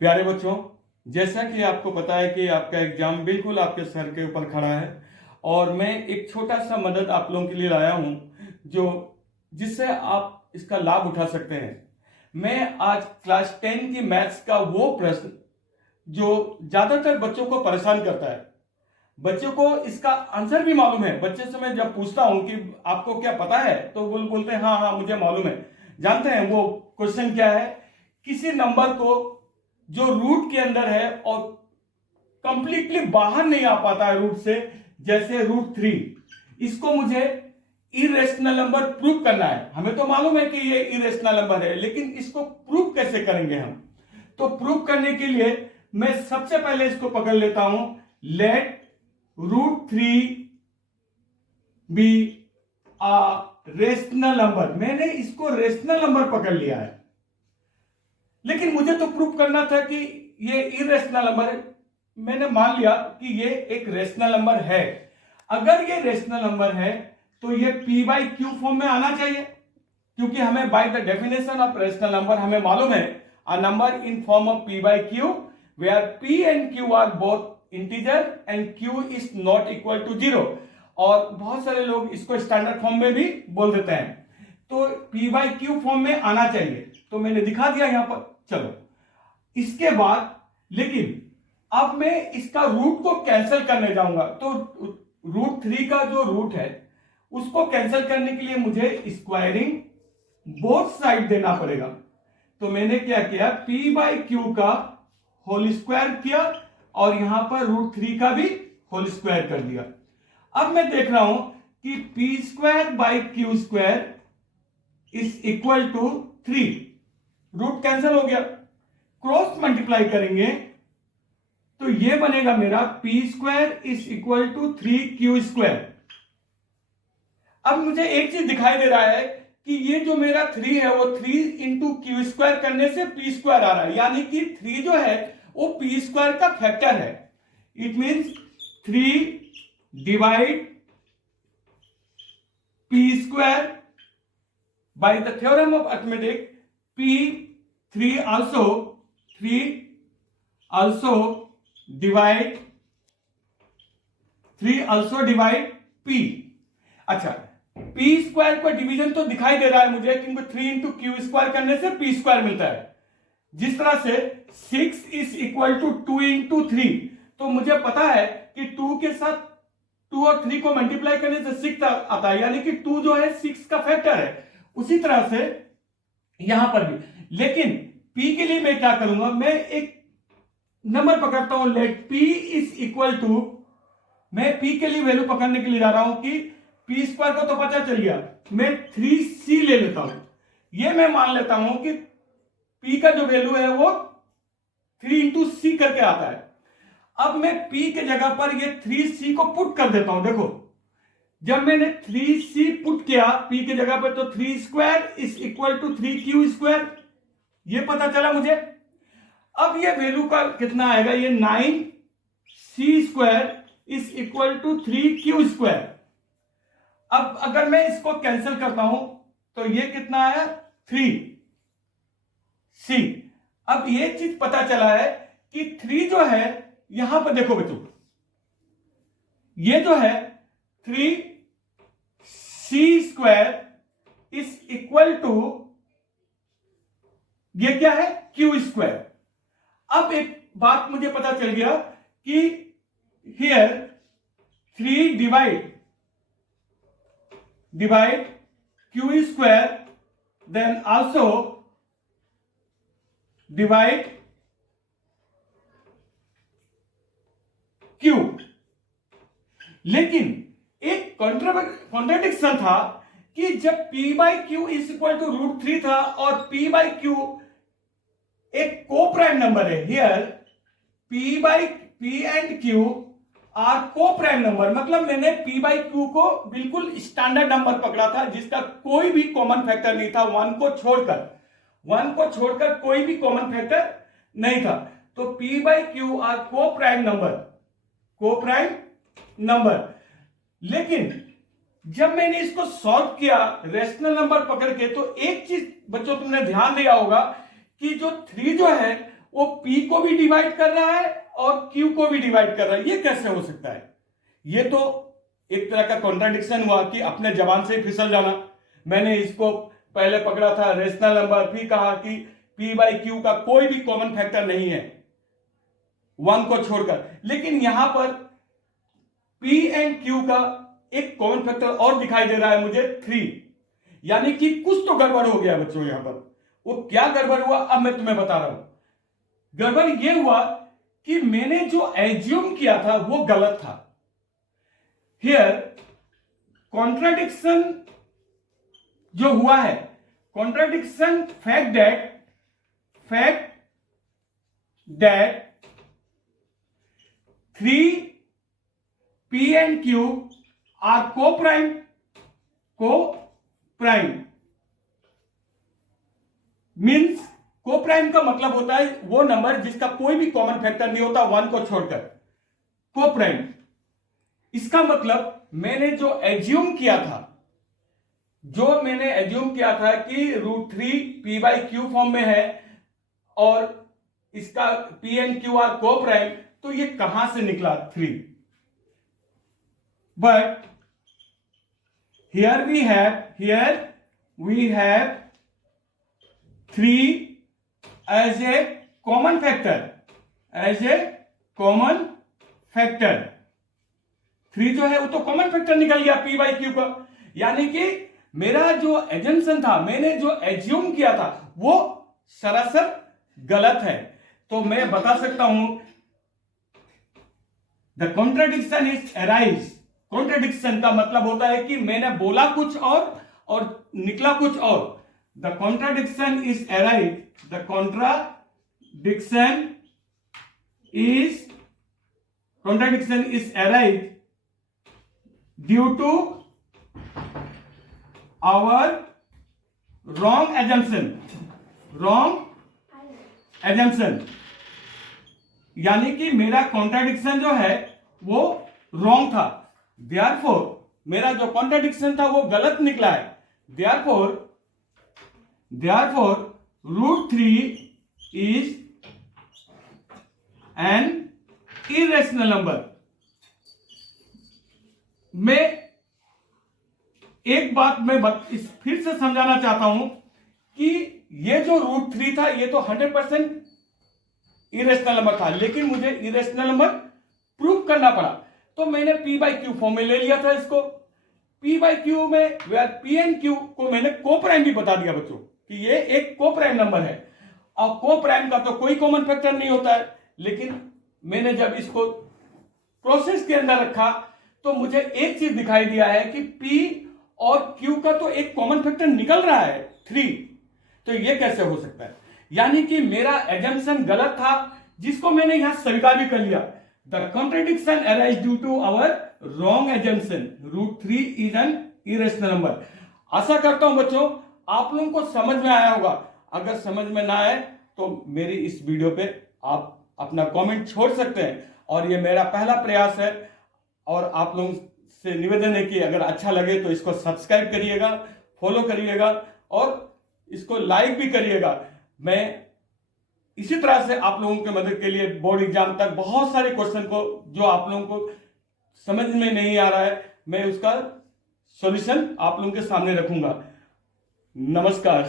प्यारे बच्चों, जैसा कि आपको पता है कि आपका एग्जाम बिल्कुल आपके सर के ऊपर खड़ा है और मैं एक छोटा सा मदद आप लोगों के लिए लाया हूं जो जिससे आप इसका लाभ उठा सकते हैं। मैं आज क्लास 10 की मैथ्स का वो प्रश्न जो ज्यादातर बच्चों को परेशान करता है, बच्चों को इसका आंसर भी मालूम है। बच्चे से मैं जब पूछता हूं कि आपको क्या पता है तो वो बोलते हैं हाँ हाँ मुझे मालूम है। जानते हैं वो क्वेश्चन क्या है? किसी नंबर को जो रूट के अंदर है और कंप्लीटली बाहर नहीं आ पाता है रूट से, जैसे √3, इसको मुझे इरेशनल नंबर प्रूव करना है। हमें तो मालूम है कि ये इरेशनल नंबर है, लेकिन इसको प्रूव कैसे करेंगे हम? तो प्रूव करने के लिए मैं सबसे पहले इसको पकड़ लेता हूं, late √3 B a rational number. मैंने इसको रेशनल नंबर पकड़ लिया है, लेकिन मुझे तो प्रूव करना था कि ये इरेशनल नंबर है। मैंने मान लिया कि ये एक रेशनल नंबर है। अगर ये रेशनल नंबर है तो ये p/q फॉर्म में आना चाहिए, क्योंकि हमें by the definition of rational number हमें मालूम है a number in form of p/q where p and q are both integer and q is not equal to 0। और बहुत सारे लोग इसको स्टैंडर्ड फॉर्म में भी बोल देते हैं, तो p/q फॉर्म में आना चाहिए। तो मैंने दिखा दिया यहां पर। चलो इसके बाद, लेकिन अब मैं इसका रूट को कैंसिल करने जाऊंगा, तो √3 का जो रूट है उसको कैंसिल करने के लिए मुझे स्क्वायरिंग बोथ साइड देना पड़ेगा। तो मैंने क्या किया, p/q का होल स्क्वायर किया और यहां पर √3 का भी होल स्क्वायर कर दिया। अब मैं देख रहा हूं कि p²/q² is equal to 3। Root cancel हो गया, क्रॉस मल्टीप्लाई करेंगे तो ये बनेगा मेरा p² is equal to 3q²। अब मुझे एक चीज दिखाई दे रहा है कि ये जो मेरा 3 है वो 3 इंटू q² करने से p² आ रहा है, यानी कि 3 जो है वो p² का फैक्टर है। It means 3 divide p² by the theorem of arithmetic, p3 also divide p। अच्छा, p² का डिवीजन तो दिखाई दे रहा है मुझे, क्योंकि 3 इंटू q² करने से p² मिलता है। जिस तरह से 6 इज इक्वल टू 2 इंटू 3, तो मुझे पता है कि 2 के साथ 2 और 3 को मल्टीप्लाई करने से 6 आता है, यानी कि 2 जो है 6 का फैक्टर है। उसी तरह से यहां पर भी, लेकिन p के लिए मैं क्या करूंगा, मैं एक नंबर पकड़ता हूं, let p is equal to, मैं p के लिए वैल्यू पकड़ने के लिए जा रहा हूं कि p² को तो पता चल गया, मैं 3c ले लेता हूं। ये मैं मान लेता हूं कि p का जो वैल्यू है वो 3 इंटू c करके आता है। अब मैं p के जगह पर ये 3c को पुट कर देता हूं। देखो, जब मैंने 3c पुट किया p के जगह पर, तो 3² इज इक्वल टू 3q², ये पता चला मुझे। अब ये वैल्यू का कितना आएगा, ये 9c² is equal to 3q²। अब अगर मैं इसको कैंसिल करता हूं तो ये कितना आया, 3c। अब ये चीज पता चला है कि 3 जो है, यहां पर देखो बच्चों, ये जो है 3c² इज इक्वल टू, ये क्या है, q²। अब एक बात मुझे पता चल गया कि here 3 divide q², then also divide q। लेकिन एक कॉन्ट्राडिक्शन था कि जब p/q इज इक्वल टू √3 था और p/q एक को प्राइम नंबर है। Here p and q are coprime number, मतलब मैंने p/q को बिल्कुल स्टैंडर्ड नंबर पकड़ा था जिसका कोई भी कॉमन फैक्टर नहीं था, 1 को छोड़कर कोई भी कॉमन फैक्टर नहीं था। तो p/q are coprime number. लेकिन जब मैंने इसको सॉल्व किया रेशनल नंबर पकड़ के, तो एक चीज बच्चों तुमने ध्यान दिया होगा कि जो 3 जो है वो P को भी डिवाइड कर रहा है और Q को भी डिवाइड कर रहा है। ये कैसे हो सकता है? ये तो एक तरह का कॉन्ट्राडिक्शन हुआ कि अपने जबान से ही फिसल जाना। मैंने इसको पहले पकड़ा था रेशनल नंबर, फिर कहा कि P बाई Q का कोई भी कॉमन फैक्टर नहीं है 1 को छोड़कर, लेकिन यहां पर P एंड Q का एक कॉमन फैक्टर और दिखाई दे रहा है मुझे 3, यानी कि कुछ तो गड़बड़ हो गया बच्चों। यहां पर वो क्या गड़बड़ हुआ अब मैं तुम्हें बता रहा हूं। गड़बड़ यह हुआ कि मैंने जो एज्यूम किया था वो गलत था। हियर कॉन्ट्राडिक्शन जो हुआ है, contradiction fact that 3P and Q are co-prime means co-prime का मतलब होता है वो नंबर जिसका कोई भी कॉमन फैक्टर नहीं होता 1 को छोड़कर, को-प्राइम। इसका मतलब मैंने जो एज्यूम किया था कि √3P/Q फॉर्म में है और इसका P and Q are coprime, तो ये कहां से निकला 3? But here we have 3 as a common factor, 3 जो है वो तो कॉमन फैक्टर निकल गया P/Q का, यानी कि मेरा जो एजम्पशन था, मैंने जो एज्यूम किया था वो सरासर गलत है। तो मैं बता सकता हूं the contradiction is arise. Contradiction का मतलब होता है कि मैंने बोला कुछ और निकला कुछ और। The contradiction is arise, the contradiction is arise due to our wrong assumption, यानी कि मेरा कॉन्ट्राडिक्शन जो है वो रॉन्ग था। Therefore मेरा जो कॉन्ट्राडिक्शन था वो गलत निकला है। Therefore √3 is an irrational number। मैं एक बात मैं फिर से समझाना चाहता हूं कि ये जो √3 था ये तो 100% इरेशनल नंबर था, लेकिन मुझे इरेशनल नंबर प्रूव करना पड़ा। तो मैंने P/Q फॉर्म में ले लिया था इसको। P/Q में P एंड Q को मैंने को-प्राइम भी बता दिया बच्चों कि ये एक को-प्राइम नंबर है, और को-प्राइम का तो कोई कॉमन फैक्टर नहीं होता है। लेकिन मैंने जब इसको प्रोसेस के अंदर रखा तो मुझे एक चीज दिखाई दिया है कि P और Q का तो एक कॉमन फैक्टर निकल रहा है 3। तो ये कैसे हो सकता है? यानी कि मेरा एजम्पशन गलत था, जिसको मैंने यहां स्वीकार भी कर लिया। The contradiction arises due to our wrong assumption. √3 is an irrational number. आशा करता हूं बच्चों आप लोगों को समझ में आया होगा। अगर समझ में ना आए तो मेरी इस वीडियो पे आप अपना कमेंट छोड़ सकते हैं, और ये मेरा पहला प्रयास है। और आप लोगों से निवेदन है कि अगर अच्छा लगे तो इसको सब्सक्राइब करिएगा, फॉलो करिएगा और इसको लाइक भी करिएगा। मैं इसी तरह से आप लोगों के मदद के लिए बोर्ड एग्जाम तक बहुत सारे क्वेश्चन को जो आप लोगों को समझ में नहीं आ रहा है, मैं उसका सॉल्यूशन आप लोगों के सामने रखूंगा। नमस्कार।